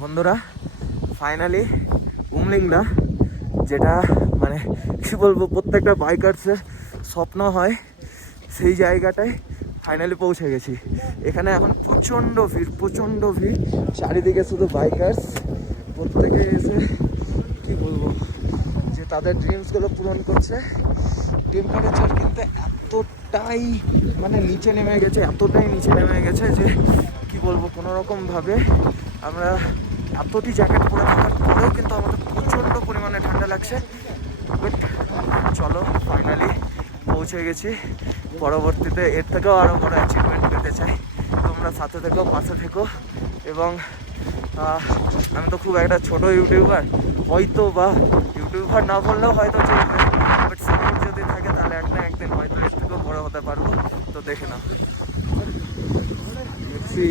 বন্ধুরা ফাইনালি উমলিংলা, যেটা মানে কি বলবো প্রত্যেকটা বাইকার্সের স্বপ্ন হয়, সেই জায়গাটায় ফাইনালি পৌঁছে গেছি। এখানে এখন প্রচণ্ড ভিড়, চারিদিকে শুধু বাইকার্স। প্রত্যেকে এসে কি বলবো যে তাদের ড্রিমসগুলো পূরণ করছে। টেম্পারেচার কিন্তু এতটাই মানে নিচে নেমে গেছে যে কি বলবো, কোনো রকমভাবে আমরা এতটি জ্যাকেট পরে থাকার পরেও কিন্তু আমাদের প্রচণ্ড পরিমাণে ঠান্ডা লাগছে। বাট চলো ফাইনালি পৌঁছে গেছি। পরবর্তীতে এর থেকেও আরও বড় অ্যাচিভমেন্ট পেতে চাই। তোমরা সাথে থেকো, পাশে থেকো। এবং আমি তো খুব একটা ছোট ইউটিউবার, হয়তো বা ইউটিউবার না বললেও হয়তো চলবে, বাট সাপোর্ট যদি থাকে তাহলে একদিন হয়তো এর থেকেও বড় হতে পারবো। তো দেখে নাও। দেখছি